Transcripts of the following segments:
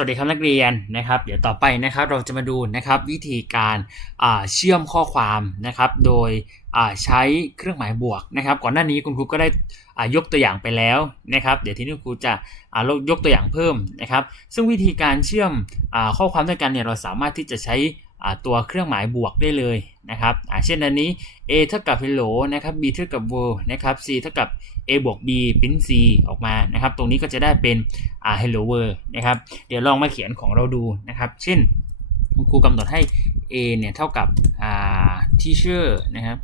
วัสดีครับนักเรียนนะครับเดี๋ยวต่อไปนะครับเราจะมาดูนะครับวิธีการาเชื่อมข้อความนะครับโดยใช้เครื่องหมายบวกนะครับ ก่อนหน้านี้คุณครูก็ได้ยกตัวอย่างไปแล้วนะครับ เดี๋ยวทีนี้คุณครูจะยกตัวอย่างเพิ่มนะครับ ซึ่งวิธีการเชื่อมอข้อความด้วยกันเนี่ยเราสามารถที่จะใช้ ตัวเครื่องหมายบวกได้เลยนะครับเช่นอันนี้ a เท่ากับ hello นะครับ b เท่ากับ world นะครับ c เท่ากับ a บวก b print c ออกมานะครับ ตรงนี้ก็จะได้เป็น hello world นะครับ เดี๋ยวลองมาเขียนของเราดูนะครับ เช่นครูกำหนดให้ a เนี่ยเท่ากับอ่า teacher นะครับ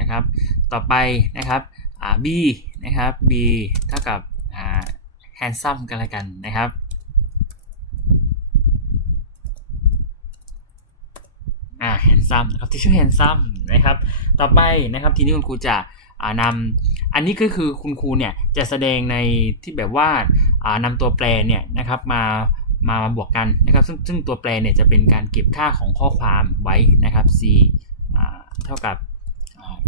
นะครับ ต่อไปนะครับ b นะครับ b เท่ากับ handsome กันละกันนะครับ อ่า handsome นะครับ teacher handsome นะครับ ต่อไปนะครับทีนี้คุณครูจะนำอันนี้ก็คือคุณครูเนี่ยจะแสดงในที่แบบว่าอ่านำตัวแปรเนี่ยนะครับมามาบวกกันนะครับซึ่งซึ่งตัวแปรเนี่ยจะเป็นการเก็บค่าของข้อความไว้นะครับ c เท่ากับ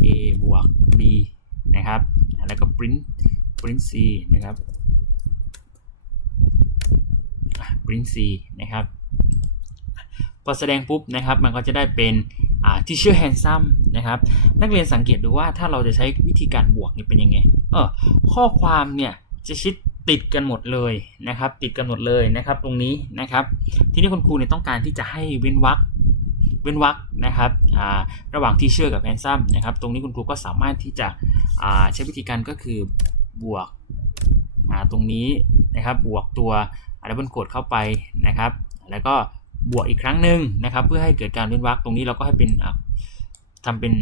a บวก b นะครับ แล้วก็ print print c นะครับ print c นะครับ พอแสดงปุ๊บนะครับมันก็จะได้เป็นอ่า teacher handsome นะครับนักเรียนสังเกตดูว่าถ้าเราจะใช้วิธีการบวกนี่เป็นยังไงเออข้อความเนี่ยจะชิดติดกันหมดเลยนะครับ ติดกันหมดเลยนะครับ ตรงนี้นะครับ ทีนี้คุณครูเนี่ยต้องการที่จะให้เว้นวรรคเว้นวรรคนะครับอ่าระหว่าง teacher กับ handsome นะครับ ตรงนี้คุณครูก็สามารถที่จะอ่าใช้วิธีการก็คือบวกอ่าตรงนี้นะครับบวกตัวดับเบิลโคดเข้าไปนะครับ แล้วก็ บวกอีกครั้งหนึ่งนะครับ เพื่อให้เกิดการเว้นวรรคตรงนี้เราก็ให้เป็นอะทำเป็น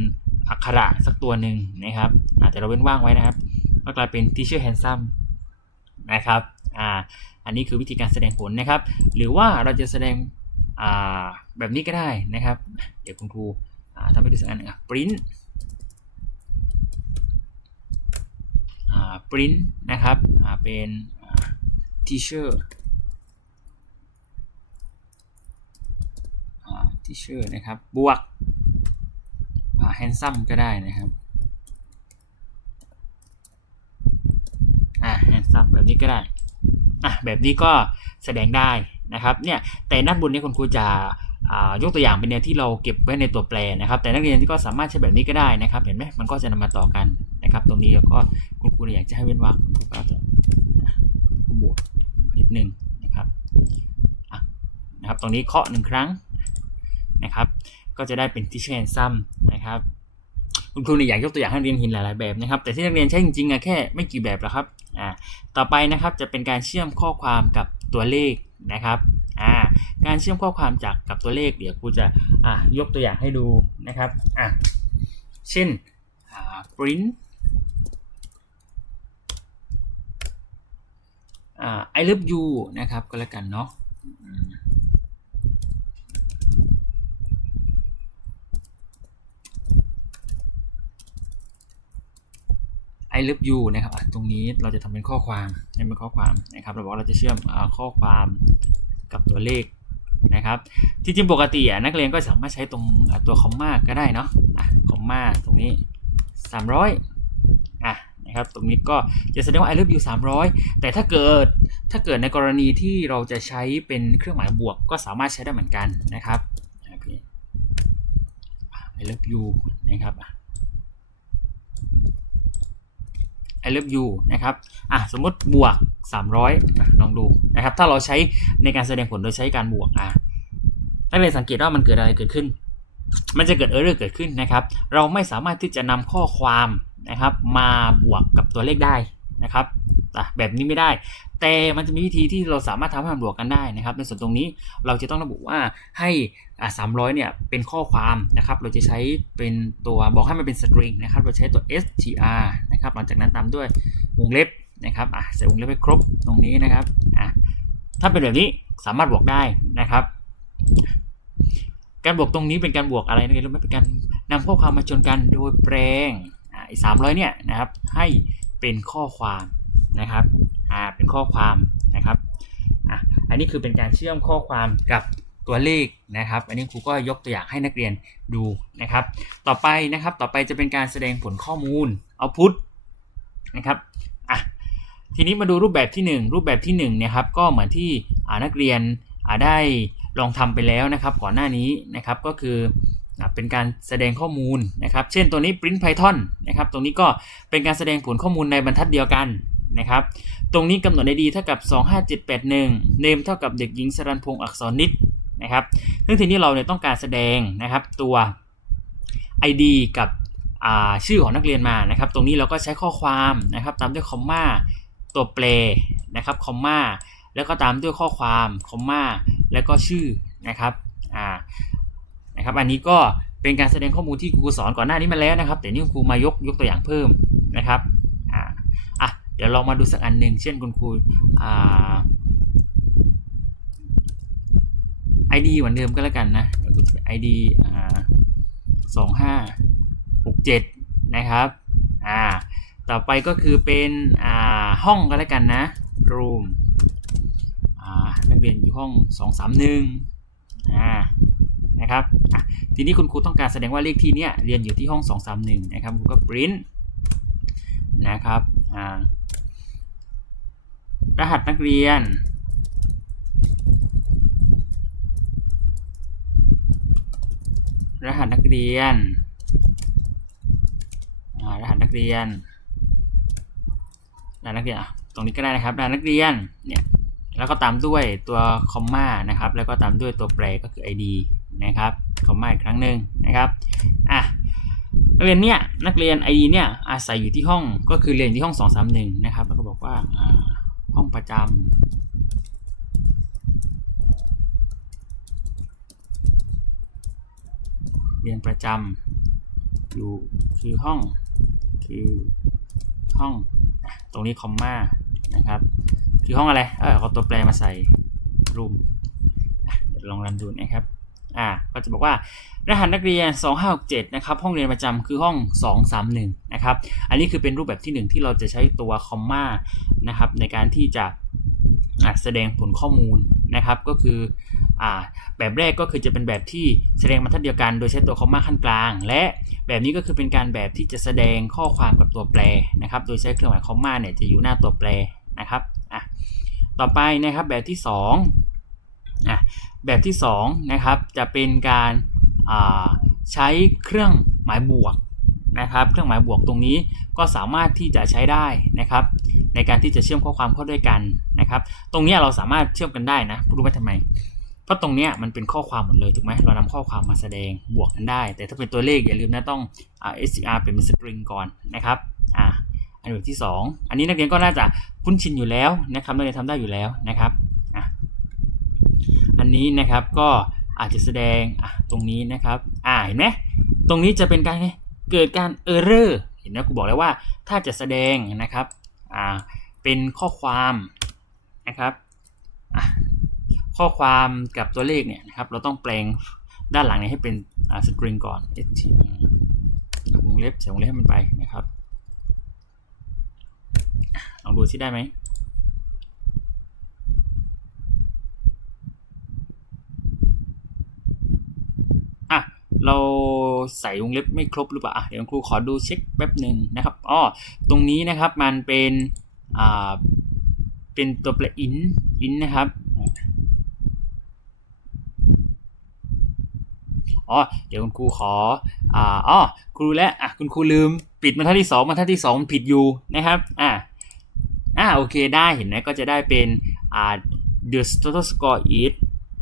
อักขระสักตัวหนึ่งนะครับอาจจะเราเว้นว่างไว้นะครับ ก็กลายเป็น teacher handsome นะครับอ่าอันนี้คือวิธีการแสดงผลนะครับ หรือว่าเราจะแสดงอ่าแบบนี้ก็ได้นะครับ เดี๋ยวคุณครูทำให้ดูสักอันหนึ่งอะ print อ่า print นะครับอ่าเป็นอ่า teacher อ่า teacher นะครับ บวกอ่า handsome ก็ได้นะครับ อ่า handsome แบบนี้ก็ได้ อะ แบบนี้ก็แสดงได้นะครับ เนี่ย แต่ด้านบนนี้คุณครูจะยกตัวอย่างเป็นแนวที่เราเก็บไว้ในตัวแปรนะครับ แต่นักเรียนที่ก็สามารถใช้แบบนี้ก็ได้นะครับ เห็นไหมมันก็จะนำมาต่อกันนะครับ ตรงนี้แล้วก็คุณครูอยากจะให้เว้นวรรคคุณครูก็จะบวกนิดนึงนะครับนะครับ ตรงนี้เคาะหนึ่งครั้ง นะครับ ก็จะได้เป็น teacher handsome นะครับคุณครูเนี่ยอยากยกตัวอย่างให้นักเรียนเห็นหลาย ๆ แบบนะครับ แต่ที่นักเรียนใช้จริงๆอะแค่ไม่กี่แบบแล้วครับอ่าต่อไปนะครับจะเป็นการเชื่อมข้อความกับตัวเลขนะครับอ่าการเชื่อมข้อความจากกับตัวเลขเดี๋ยวครูจะอ่ายกตัวอย่างให้ดูนะครับอะเช่นอ่า print อ่า I love you นะครับก็แล้วกันเนาะ I love you นะครับตรงนี้เราจะทำเป็นข้อความให้เป็นข้อความนะครับเราบอกว่าเราจะเชื่อมข้อความกับตัวเลขนะครับที่จริงปกตินักเรียนก็สามารถใช้ตรงตัวคอมมาก็ได้เนาะคอมมาตรงนี้ 300อะนะครับตรงนี้ก็จะแสดงว่า I love you 300 แต่ถ้าเกิดถ้าเกิดในกรณีที่เราจะใช้เป็นเครื่องหมายบวกก็สามารถใช้ได้เหมือนกันนะครับ I love you นะครับอะ I love you นะครับอะสมมติบวก 300อะลองดูนะครับถ้าเราใช้ในการแสดงผลโดยใช้การบวกอะนักเรียนสังเกตว่ามันเกิดอะไรเกิดขึ้น มันจะเกิดเออร์เรอร์เกิดขึ้นนะครับ เราไม่สามารถที่จะนำข้อความนะครับ มาบวกกับตัวเลขได้นะครับแบบนี้ไม่ได้ แต่มันจะมีวิธีที่เราสามารถทำให้มันบวกกันได้นะครับ ในส่วนตรงนี้เราจะต้องระบุว่าให้อ่า300เนี่ยเป็นข้อความนะครับ เราจะใช้เป็นตัวบอกให้มันเป็น string นะครับ เราใช้ตัว str นะครับหลังจากนั้นตามด้วยวงเล็บนะครับอะใส่วงเล็บให้ครบตรงนี้นะครับอะถ้าเป็นแบบนี้สามารถบวกได้นะครับการบวกตรงนี้เป็นการบวกอะไรนะรู้ไหมเป็นการนำข้อความมาชนกันโดยแปลงอ่าสามร้อยเนี่ยนะครับให้เป็นข้อความนะครับ อ่าเป็นข้อความนะครับอะอันนี้คือเป็นการเชื่อมข้อความกับตัวเลขนะครับ อันนี้ครูก็ยกตัวอย่างให้นักเรียนดูนะครับ ต่อไปนะครับต่อไปจะเป็นการแสดงผลข้อมูล output นะครับอะทีนี้มาดูรูปแบบที่ 1 รูปแบบที่1เนี่ยครับก็เหมือนที่อ่านักเรียนอ่าได้ลองทำไปแล้วนะครับก่อนหน้านี้นะครับก็คืออเป็นการแสดงข้อมูลนะครับ เช่นตัวนี้ print python นะครับ ตรงนี้ก็เป็นการแสดงผลข้อมูลในบรรทัดเดียวกัน นะครับ ตรงนี้กำหนด ID เท่ากับ 25781 name เท่ากับเด็กหญิงสรันพงษ์อักษรนิดนะครับซึ่งทีนี้เราเนี่ยต้องการแสดงนะครับตัว ID กับชื่อของนักเรียนมานะครับ ตรงนี้เราก็ใช้ข้อความนะครับตามด้วยคอมมาตัวแปรนะครับคอมมาแล้วก็ตามด้วยข้อความคอมมาแล้วก็ชื่อนะครับอ่านะครับ อันนี้ก็เป็นการแสดงข้อมูลที่ครูสอนก่อนหน้านี้มาแล้วนะครับ แต่นี่ครูมายกยกตัวอย่างเพิ่มนะครับ เดี๋ยวลองมาดูสักอันหนึ่งเช่นคุณครูอ่า ID เหมือนเดิมก็แล้วกันนะเดี๋ยวกูจะ ID สองห้าหกเจ็ดนะครับ อ่า ต่อไปก็คือเป็นอ่าห้องก็แล้วกันนะ room อ่า นักเรียนอยู่ห้องสองสามหนึ่งอ่า นะครับ อะ ทีนี้คุณครูต้องการแสดงว่าเลขที่เนี้ยเรียนอยู่ที่ห้องสองสามหนึ่งนะครับครูก็ print นะครับ อ่า รหัสนักเรียน รหัสนักเรียน รหัสนักเรียน รหัสนักเรียน ตรงนี้ก็ได้นะครับ รหัสนักเรียน เนี่ย แล้วก็ตามด้วยตัวคอมมานะครับ แล้วก็ตามด้วยตัวแปรก็คือ id นะครับ คอมมาอีกครั้งหนึ่งนะครับ อะนักเรียนเนี่ยนักเรียน id เนี่ยอาศัยอยู่ที่ห้องก็คือเรียนที่ห้อง231นะครับ ประจำเรียนประจำอยู่คือห้องคือห้องตรงนี้คอมมานะครับ คือห้องอะไร เออเอาตัวแปรมาใส่รูมลองรันดูนะครับ อ่าก็จะบอกว่ารหัสนักเรียน 2567 นะครับ ห้องเรียนประจำคือห้อง 231 นะครับ อันนี้คือเป็นรูปแบบที่ 1 ที่เราจะใช้ตัวคอมมานะครับในการที่จะแสดงผลข้อมูลนะครับ ก็คืออแบบแรกก็คือจะเป็นแบบที่แสดงบรรทัดเดียวกันโดยใช้ตัวคอมมาขั้นกลาง และแบบนี้ก็คือเป็นการแบบที่จะแสดงข้อความกับตัวแปรนะครับ โดยใช้เครื่องหมายคอมมาเนี่ยจะอยู่หน้าตัวแปรนะครับอะต่อไปนะครับแบบที่2อะ แบบที่2นะครับจะเป็นการาใช้เครื่องหมายบวกนะครับ เครื่องหมายบวกตรงนี้ก็สามารถที่จะใช้ได้นะครับ ในการที่จะเชื่อมข้อความเข้าด้วยกันนะครับ ตรงนี้เราสามารถเชื่อมกันได้นะรู้ไหมทำไม เพราะตรงนี้มันเป็นข้อความหมดเลยถูกไหมเรานำข้อความมาแสดงบวกกันได้ แต่ถ้าเป็นตัวเลขอย่าลืมนะต้อง str เป็นสตริงก่อนนะครับอ่าอันแบบที่ 2 อันนี้นักเรียนก็น่าจะคุ้นชินอยู่แล้วนะครับนักเรียนทำได้อยู่แล้วนะครับ นี้นะครับก็อาจจะแสดงอะตรงนี้นะครับอ่าเห็นไหมตรงนี้จะเป็นการเกิดการ error เห็นไหมกูบอกแล้วว่าถ้าจะแสดงนะครับอ่าเป็นข้อความนะครับข้อความกับตัวเลขเนี่ยนะครับเราต้องแปลงด้านหลังเนี่ยให้เป็นสตริงก่อน str วงเล็บใส่วงเล็บให้มันไปนะครับลองดูที่ได้ไหมอะ เราใส่วงเล็บไม่ครบหรือเปล่าเดี๋ยวครูขอดูเช็คแป๊บหนึ่งนะครับอ้อตรงนี้นะครับมันเป็นอ่าเป็นตัวแปร in in นะครับอ๋อเดี๋ยวคุณครูขออ่าอ๋อครูและอะคุณครูลืมปิดบรรทัดที่สองบรรทัดที่สองผิดอยู่นะครับอ่าอ่าโอเคได้เห็นไหมก็จะได้เป็นอ่า the total score is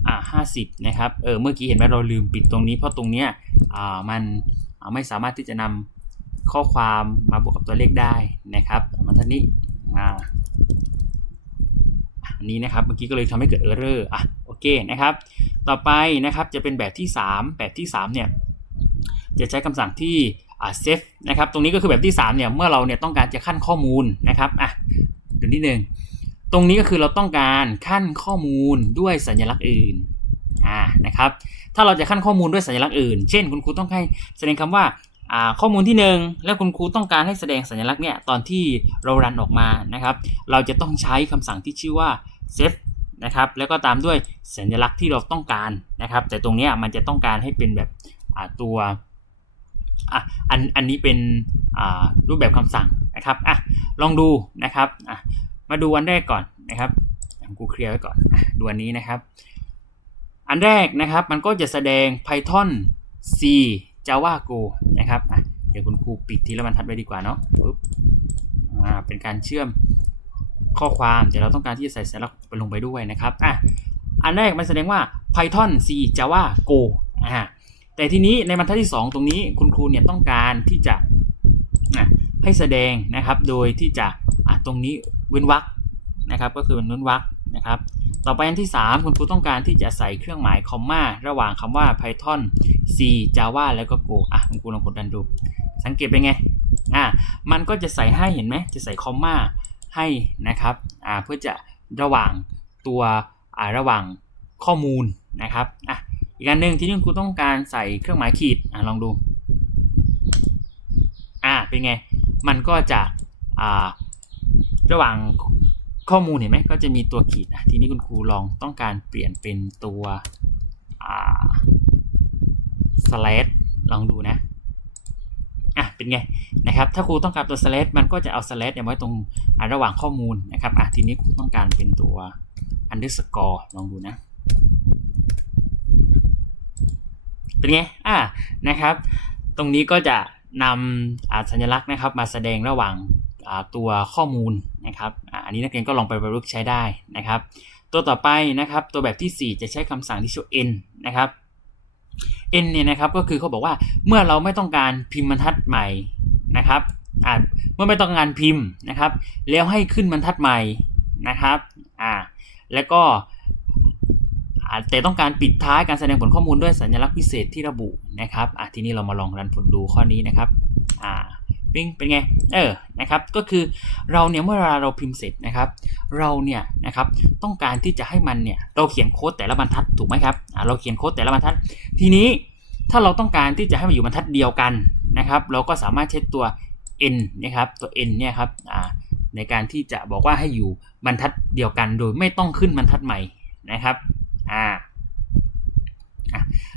อ่าห้าสิบนะครับ เออ เมื่อกี้เห็นไหมเราลืมปิดตรงนี้ เพราะตรงเนี้ยอ่ามันไม่สามารถที่จะนำข้อความมาบวกกับตัวเลขได้นะครับบรรทัดนี้อ่าอันนี้นะครับ เมื่อกี้ก็เลยทำให้เกิด error อะ โอเคนะครับ ต่อไปนะครับ จะเป็นแบบที่ 3 แบบที่ 3 เนี่ย จะใช้คำสั่งที่อ่า save นะครับ ตรงนี้ก็คือแบบที่ 3 เนี่ย เมื่อเราเนี่ยต้องการจะขั้นข้อมูลนะครับ อะดูนิดนึง ตรงนี้ก็คือเราต้องการขั้นข้อมูลด้วยสัญลักษณ์อื่นอ่านะครับถ้าเราจะขั้นข้อมูลด้วยสัญลักษณ์อื่น เช่น คุณครูต้องให้แสดงคำว่าอ่าข้อมูลที่ 1 แล้วคุณครูต้องการให้แสดงสัญลักษณ์เนี่ยตอนที่เรารันออกมานะครับ เราจะต้องใช้คำสั่งที่ชื่อว่า save นะครับแล้วก็ตามด้วยสัญลักษณ์ที่เราต้องการนะครับ แต่ตรงนี้มันจะต้องการให้เป็นแบบตัวอะอันอันนี้เป็นรูปแบบคำสั่งนะครับอะลองดูนะครับอะ มาดูอันแรกก่อนนะครับกูเคลียร์ไว้ก่อนดูอันนี้นะครับ อันแรกนะครับมันก็จะแสดง Python C Java Go นะครับเดี๋ยวคุณครูปิดทีละบรรทัดไว้ดีกว่าเนาะปุ๊บอ่าเป็นการเชื่อมข้อความแต่เราต้องการที่จะใส่สาระไปลงไปด้วยนะครับอะอันแรกมันแสดงว่า Python C Java Go อ่าแต่ทีนี้ในบรรทัดที่ 2 ตรงนี้คุณครูเนี่ยต้องการที่จะอะให้แสดงนะครับ โดยที่จะอะตรงนี้ เว้นวรรคนะครับก็คือเป็นเว้นวรรคนะครับต่อไปอันที่ 3 คุณครูต้องการที่จะใส่เครื่องหมายคอมมาระหว่างคำว่า Python C Java แล้วก็ Go อะคุณครูลองกดดันดู สังเกตเป็นไงอะมันก็จะใส่ให้เห็นไหมจะใส่คอมมาให้นะครับอ่าเพื่อจะระหว่างตัวอ่าระหว่างข้อมูลนะครับอะอีกอันหนึ่งที่นี่คุณครูต้องการใส่เครื่องหมายขีดอะลองดูอ่าเป็นไงมันก็จะอ่า ระหว่างข้อมูลเห็นไหมก็จะมีตัวขีดอะทีนี้คุณครูลองต้องการเปลี่ยนเป็นตัวอ่า slash ลองดูนะอะเป็นไงนะครับถ้าครูต้องการตัว slash มันก็จะเอา slash เนี่ยไว้ตรงอ่าระหว่างข้อมูลนะครับอะทีนี้ครูต้องการเป็นตัว underscore ลองดูนะเป็นไงอะนะครับ ตรงนี้ก็จะนำอ่าสัญลักษณ์นะครับมาแสดงระหว่าง ตัวข้อมูลนะครับอันนี้นักเรียนก็ลองไปประยุกต์ใช้ได้นะครับ ตัวต่อไปนะครับตัวแบบทีสี่4 จะใช้คำสั่งที่ชื่อ n นะครับ n เนี่ยนะครับก็คือเขาบอกว่าเมื่อเราไม่ต้องการพิมพ์บรรทัดใหม่นะครับเมื่อไม่ต้องการพิมพ์นะครับ แล้วให้ขึ้นบรรทัดใหม่นะครับอ่าแล้วก็แต่ต้องการปิดท้ายการแสดงผลข้อมูลด้วยสัญลักษณ์พิเศษที่ระบุนะครับอะทีนี้เรามาลองรันผลดูข้อนี้นะครับอ่า ปิ้งเป็นไง เออ นะครับ ก็คือเราเนี่ยเมื่อเวลาเราพิมพ์เสร็จนะครับ เราเนี่ยนะครับต้องการที่จะให้มันเนี่ยเราเขียนโค้ดแต่ละบรรทัดถูกไหมครับเราเขียนโค้ดแต่ละบรรทัด ทีนี้ถ้าเราต้องการที่จะให้มันอยู่บรรทัดเดียวกันนะครับ เราก็สามารถใช้ตัว n นะครับ ตัว n เนี่ยครับในการที่จะบอกว่าให้อยู่บรรทัดเดียวกัน โดยไม่ต้องขึ้นบรรทัดใหม่นะครับ อ่า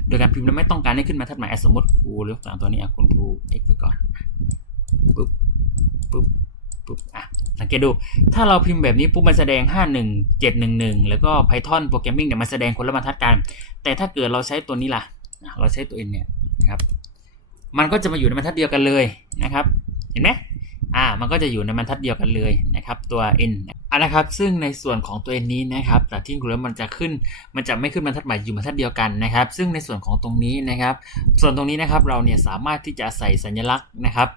โดยการพิมพ์แล้วไม่ต้องการให้ขึ้นบรรทัดใหม่สมมติครูเลือกตัวนี้คุณครู x ไปก่อน ปุ๊บปุ๊บปุ๊บอะสังเกตดู ถ้าเราพิมพ์แบบนี้ปุ๊บมันแสดง 51711 แล้วก็ Python Programming เนี่ยมันแสดงคนละบรรทัดกัน แต่ถ้าเกิดเราใช้ตัวนี้ล่ะ เราใช้ตัว n เนี่ยนะครับ มันก็จะมาอยู่ในบรรทัดเดียวกันเลยนะครับ เห็นไหมอ่า มันก็จะอยู่ในบรรทัดเดียวกันเลยนะครับ ตัว n อะนะครับ ซึ่งในส่วนของตัว n นี้นะครับแต่ที่คุณแล้วมันจะขึ้น มันจะไม่ขึ้นบรรทัดใหม่อยู่บรรทัดเดียวกันนะครับ ซึ่งในส่วนของตรงนี้นะครับ ส่วนตรงนี้นะครับ เราเนี่ยสามารถที่จะใส่สัญลักษณ์นะครับ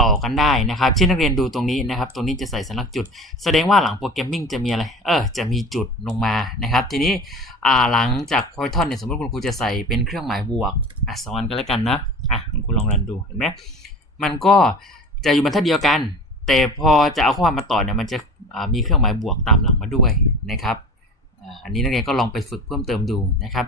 ต่อกันได้นะครับเช่นนักเรียนดูตรงนี้นะครับ ตรงนี้จะใส่สัญลักษณ์จุด แสดงว่าหลังโปรแกรมมิ่งจะมีอะไร เออ จะมีจุดลงมานะครับ ทีนี้หลังจาก Python เนี่ยสมมติคุณครูจะใส่เป็นเครื่องหมายบวกอะสองอันก็แล้วกันนะอะคุณครูลองรันดูเห็นไหมมันก็จะอยู่บรรทัดเดียวกัน แต่พอจะเอาข้อความมาต่อเนี่ยมันจะมีเครื่องหมายบวกตามหลังมาด้วยนะครับอันนี้นักเรียนก็ลองไปฝึกเพิ่มเติมดูนะครับ